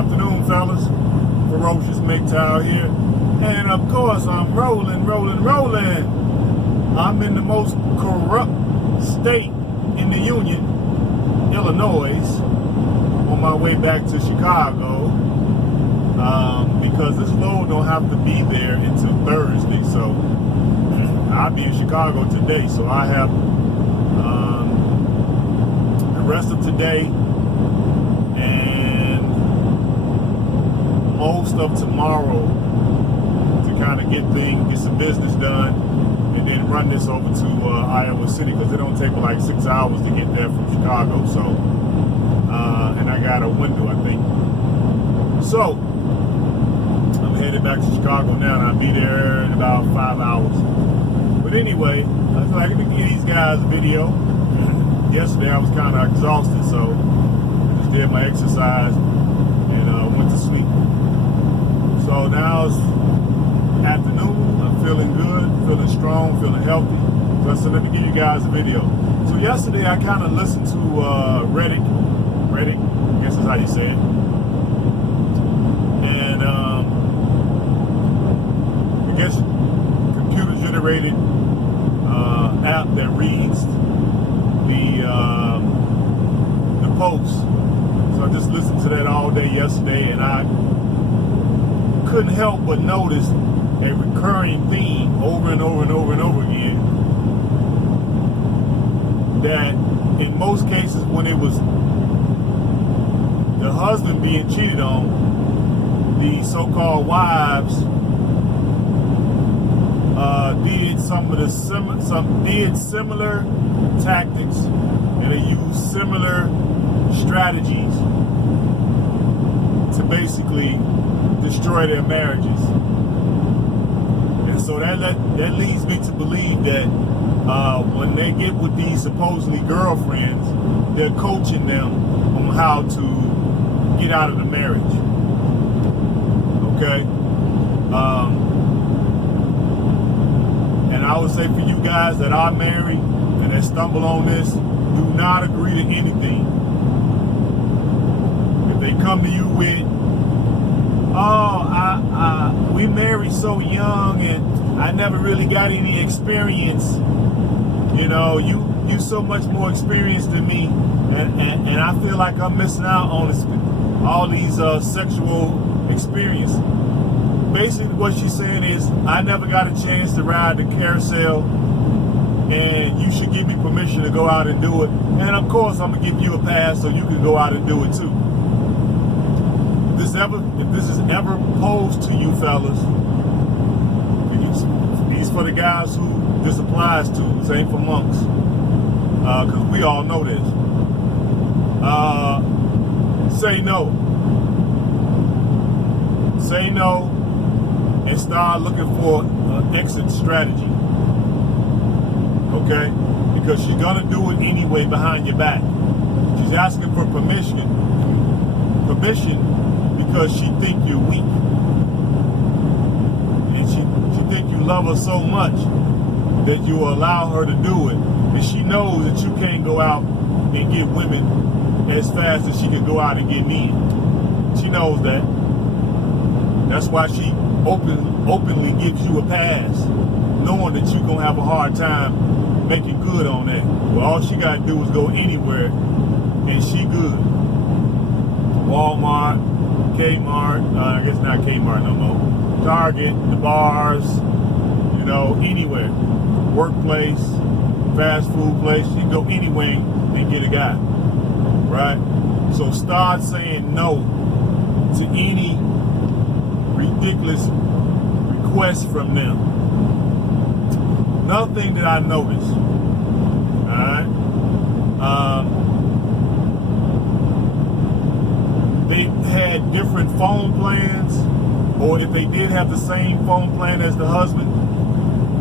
Afternoon, fellas. Ferocious Mgtow here. And of course, I'm rolling. I'm in the most corrupt state in the Union, Illinois, on my way back to Chicago, because this load don't have to be there until Thursday. So I'll be in Chicago today. So I have the rest of today and most of tomorrow to kind of get some business done, and then run this over to Iowa City, because it don't take like 6 hours to get there from Chicago. So, and I got a window, I think. So, I'm headed back to Chicago now, and I'll be there in about 5 hours. But anyway, I was like, let me give these guys a video. Yesterday I was kind of exhausted, so I just did my exercise and went to sleep. So now it's afternoon. I'm feeling good, feeling strong, feeling healthy. So I said, let me give you guys a video. So yesterday I kind of listened to Reddit, I guess is how you say it. And I guess computer generated app that reads the posts. So I just listened to that all day yesterday, and I couldn't help but notice a recurring theme over and over again, that in most cases when it was the husband being cheated on, the so-called wives did similar tactics, and they used similar strategies to basically destroy their marriages. And so that leads me to believe that when they get with these supposedly girlfriends, they're coaching them on how to get out of the marriage. Okay? And I would say for you guys that are married and that stumble on this, do not agree to anything. If they come to you with, we married so young and I never really got any experience. You know, you so much more experienced than me, and I feel like I'm missing out on all these sexual experience. Basically what she's saying is, I never got a chance to ride the carousel, and you should give me permission to go out and do it. And of course I'm gonna give you a pass so you can go out and do it too. If this is ever posed to you fellas, these for the guys who this applies to, same for monks, because we all know this. Say no. Say no and start looking for an exit strategy. Okay? Because she's gonna do it anyway behind your back. She's asking for permission because she think you're weak. And she think you love her so much that you will allow her to do it. And she knows that you can't go out and get women as fast as she can go out and get men. She knows that. That's why she openly gives you a pass, knowing that you're gonna have a hard time making good on that. Well, all she gotta do is go anywhere and she good. Walmart, Kmart, I guess not Kmart no more, Target, the bars, you know, anywhere. Workplace, fast food place, you can go anywhere and get a guy, right? So start saying no to any ridiculous requests from them. Another thing that I noticed, alright, they had different phone plans, or if they did have the same phone plan as the husband,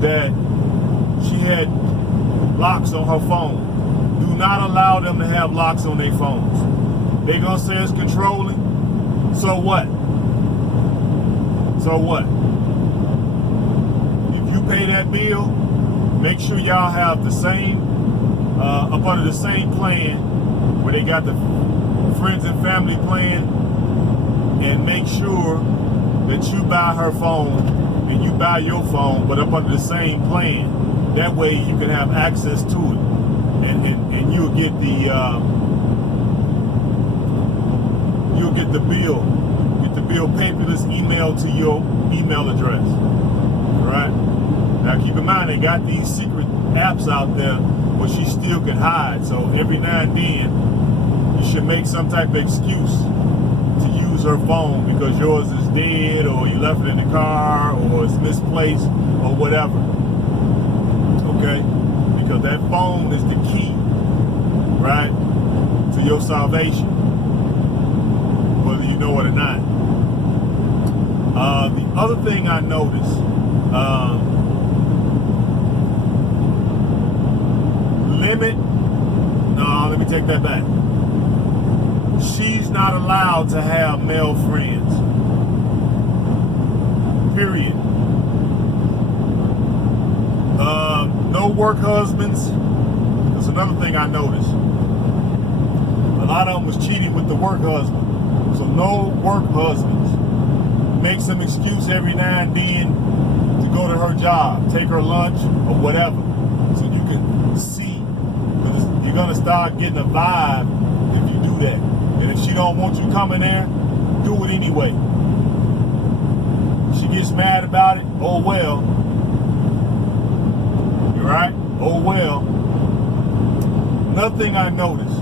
that she had locks on her phone. Do not allow them to have locks on their phones. They're gonna say it's controlling. So what? So what? If you pay that bill, make sure y'all have the same, up under the same plan, where they got the friends and family plan, and make sure that you buy her phone and you buy your phone, but up under the same plan. That way you can have access to it, and you'll get the bill paperless emailed to your email address. All right. Now keep in mind they got these secret apps out there where she still can hide. So every now and then you should make some type of excuse to use her phone because yours is dead, or you left it in the car, or it's misplaced, or whatever. Okay? Because that phone is the key, right, to your salvation, whether you know it or not. The other thing I noticed, let me take that back. She's not allowed to have male friends. Period. No work husbands. That's another thing I noticed. A lot of them was cheating with the work husband. So no work husbands. Make some excuse every now and then to go to her job, take her lunch or whatever, so you can see. You're gonna start getting a vibe if you do that. And if she don't want you coming there, do it anyway. If she gets mad about it, oh well. You're right? Oh well. Another thing I noticed,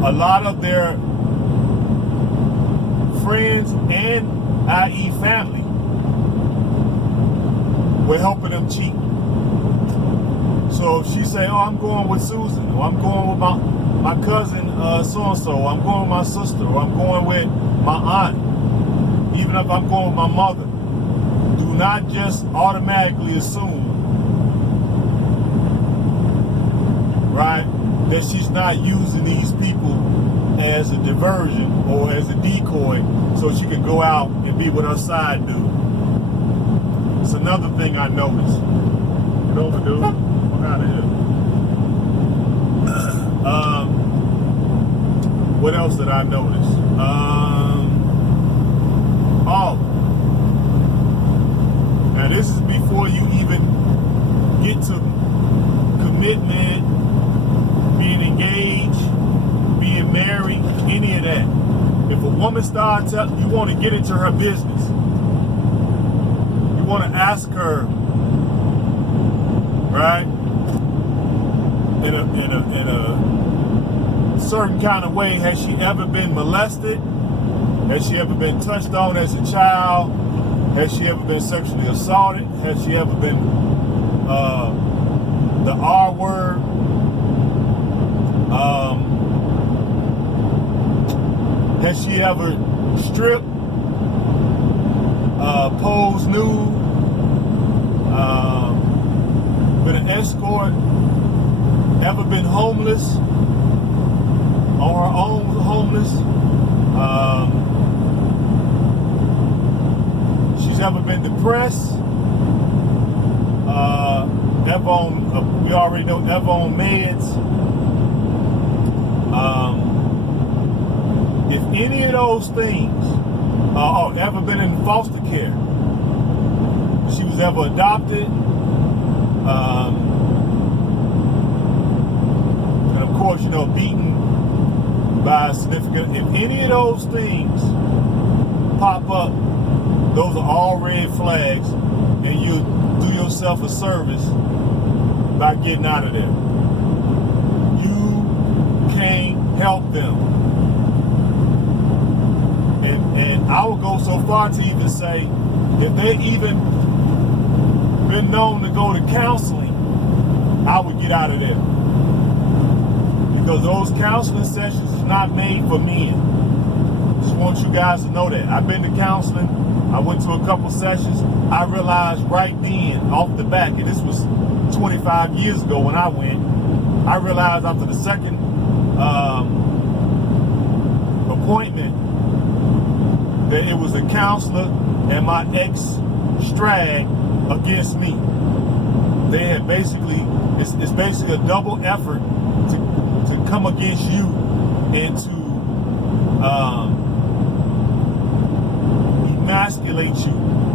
a lot of their friends and i.e. family were helping them cheat. So if she say, oh, I'm going with Susan, or I'm going with my cousin so-and-so, or I'm going with my sister, or I'm going with my aunt, even if I'm going with my mother, do not just automatically assume, right, that she's not using these people as a diversion or as a decoy so she can go out and be with her side dude. It's another thing I noticed. Get over, dude. I'm out of here. What else did I notice? Now this is before you even get to commitment, being engaged, being married, any of that. If a woman starts telling you want to get into her business, you want to ask her, right, in a certain kind of way, has she ever been molested? Has she ever been touched on as a child? Has she ever been sexually assaulted? Has she ever been the R word? Has she ever stripped, posed nude, been an escort, ever been homeless, on her own homeless? She's ever been depressed, ever on, we already know, ever on meds. If any of those things, ever been in foster care, she was ever adopted, and of course, you know, beaten by a significant, if any of those things pop up, those are all red flags, and you do yourself a service by getting out of there. You can't help them. And I would go so far to even say, if they even been known to go to counseling, I would get out of there. Because those counseling sessions is not made for men. Just want you guys to know that. I've been to counseling. I went to a couple sessions. I realized right then, off the back, and this was 25 years ago when I went, I realized after the second appointment that it was a counselor and my ex-strag against me. They had basically, it's basically a double effort to come against you and to emasculate you,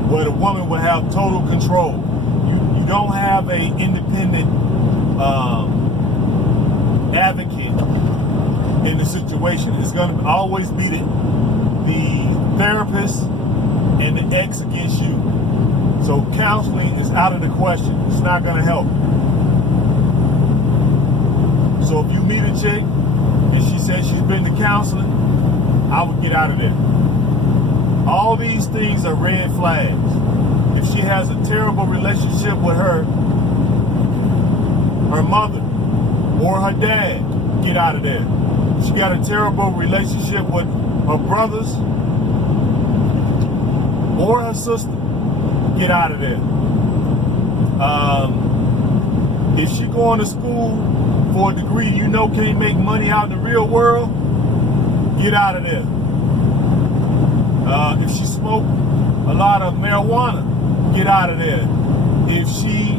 where the woman will have total control. You don't have a independent advocate in the situation. It's going to always be the therapist and the ex against you. So counseling is out of the question. It's not going to help. So if you meet a chick and she says she's been to counseling, I would get out of there. All these things are red flags. If she has a terrible relationship with her mother or her dad, get out of there. If she got a terrible relationship with her brothers or her sister, get out of there. If she going to school for a degree you know can't make money out in the real world, get out of there. If she smoke a lot of marijuana, get out of there. If she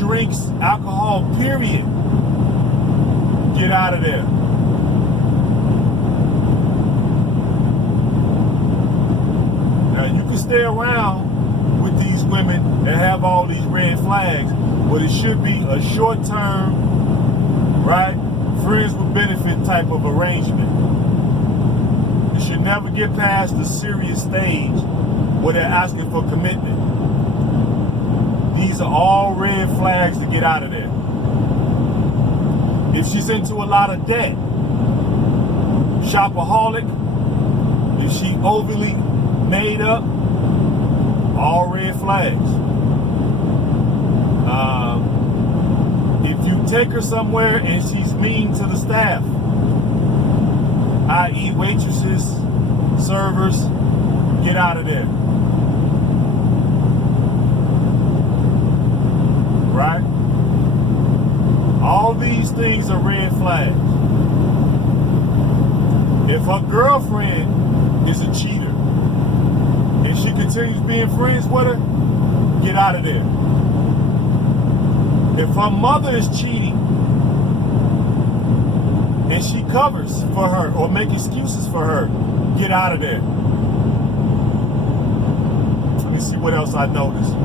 drinks alcohol, period, get out of there. Now you can stay around with these women that have all these red flags, but it should be a short-term, right, friends with benefit type of arrangement. You should never get past the serious stage where they're asking for commitment. These are all red flags to get out of there. If she's into a lot of debt, shopaholic, if she overly made up, all red flags. If you take her somewhere and she's mean to the staff, i.e. waitresses, servers, get out of there. Right? All these things are red flags. If her girlfriend is a cheater and she continues being friends with her, get out of there. If her mother is cheating and she covers for her or make excuses for her, get out of there. Let me see what else I noticed.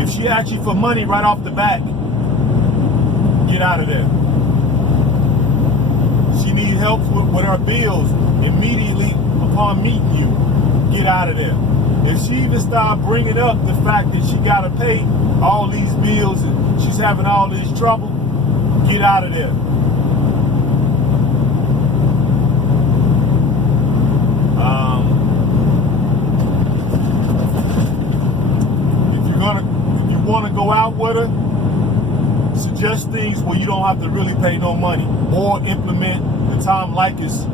If she asks you for money right off the bat, get out of there. She needs help with her bills immediately upon meeting you, get out of there. If she even start bringing up the fact that she got to pay all these bills and she's having all this trouble, get out of there. If you want to go out with her, suggest things where you don't have to really pay no money, or implement the Tom Likas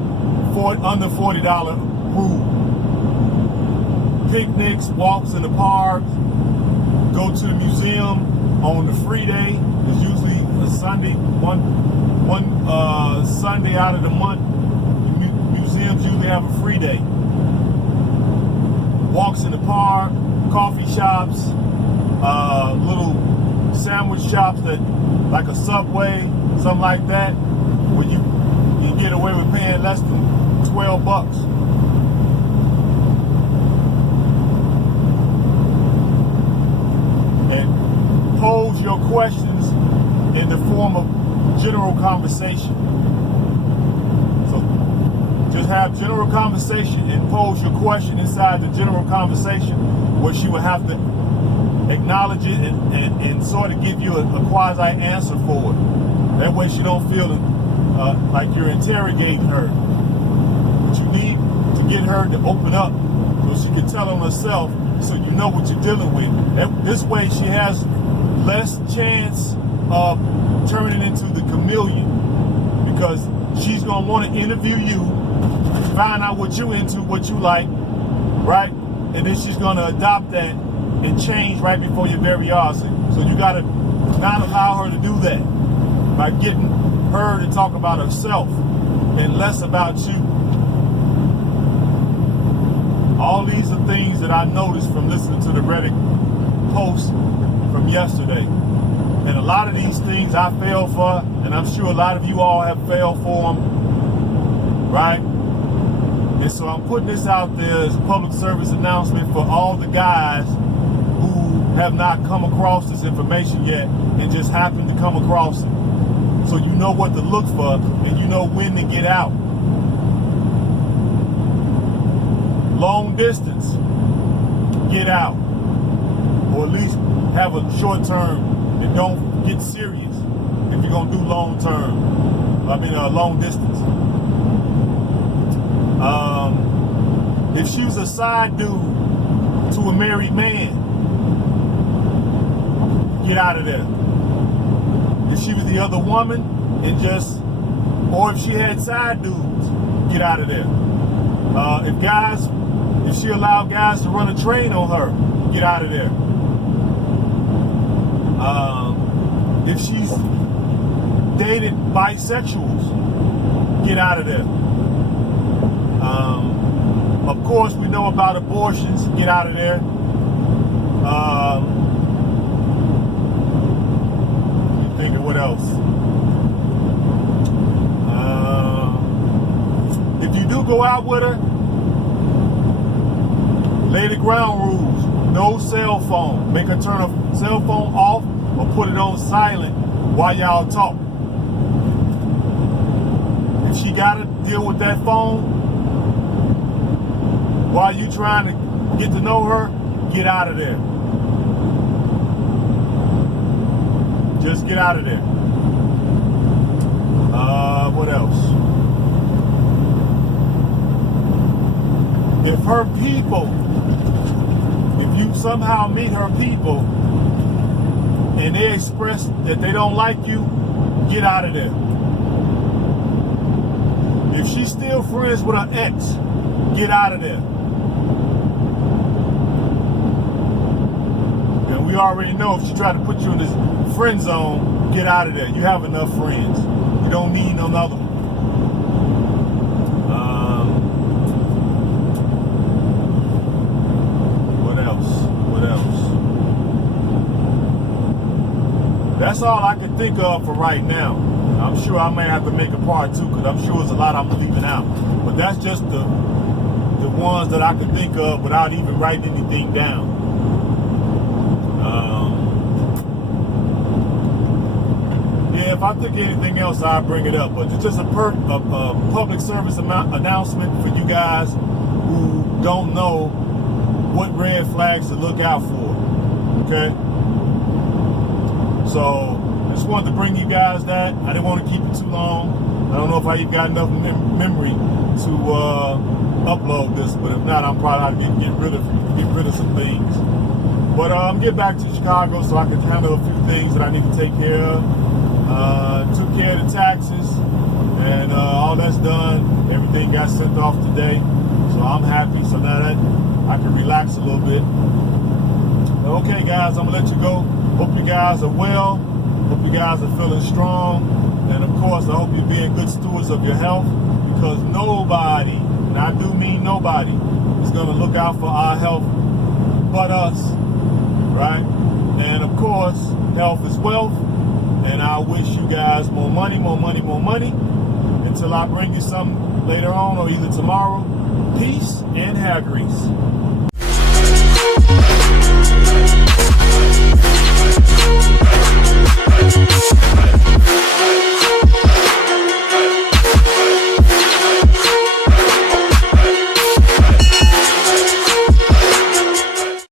under $40 rule. Picnics, walks in the park, go to the museum on the free day. It's usually a Sunday, one Sunday out of the month. The museums usually have a free day. Walks in the park, coffee shops, little sandwich shops that, like a Subway, something like that, where you get away with paying less than $12. Pose your questions in the form of general conversation. So just have general conversation and pose your question inside the general conversation, where she will have to acknowledge it and sort of give you a quasi answer for it. That way she don't feel like you're interrogating her. But you need to get her to open up so she can tell on herself, so you know what you're dealing with. This way she has less chance of turning into the chameleon, because she's going to want to interview you, find out what you into, what you like, right? And then she's going to adopt that and change right before your very eyes. So you got to not allow her to do that by getting her to talk about herself and less about you. All these are things that I noticed from listening to the Reddit post from yesterday. And a lot of these things I fail for, and I'm sure a lot of you all have failed for them, right? And so I'm putting this out there as a public service announcement for all the guys who have not come across this information yet and just happen to come across it. So you know what to look for and you know when to get out. Long distance, get out. Or at least have a short term and don't get serious if you're going to do long distance. If she was a side dude to a married man, get out of there. If she was the other woman or if she had side dudes, get out of there. If she allowed guys to run a train on her, get out of there. If she's dated bisexuals, get out of there. Of course, we know about abortions, get out of there. Think of what else. If you do go out with her, lay the ground rules. No cell phone. Make her turn her cell phone off or put it on silent while y'all talk. If she got to deal with that phone while you trying to get to know her, get out of there. Just get out of there. What else? If her people, if you somehow meet her people and they express that they don't like you, get out of there. If she's still friends with her ex, get out of there. And we already know if she tried to put you in this friend zone, get out of there. You have enough friends. You don't need another one. What else? That's all I can think of for right now. I'm sure I may have to make a part 2 because I'm sure there's a lot I'm leaving out. But that's just the ones that I could think of without even writing anything down. If I think anything else, I'll bring it up. But it's just a public service announcement for you guys who don't know what red flags to look out for. Okay? So, I just wanted to bring you guys that. I didn't want to keep it too long. I don't know if I even got enough memory to upload this, but if not, I'm probably going to get rid of some things. But I'm getting back to Chicago so I can handle a few things that I need to take care of. Took care of the taxes, and all that's done. Everything got sent off today, so I'm happy. So now that I can relax a little bit. Okay, guys, I'm gonna let you go. Hope you guys are well. Hope you guys are feeling strong, and of course, I hope you're being good stewards of your health, because nobody, and I do mean nobody, is gonna look out for our health but us, right? And of course, health is wealth. And I wish you guys more money, more money, more money. Until I bring you some later on or either tomorrow. Peace and hair grease.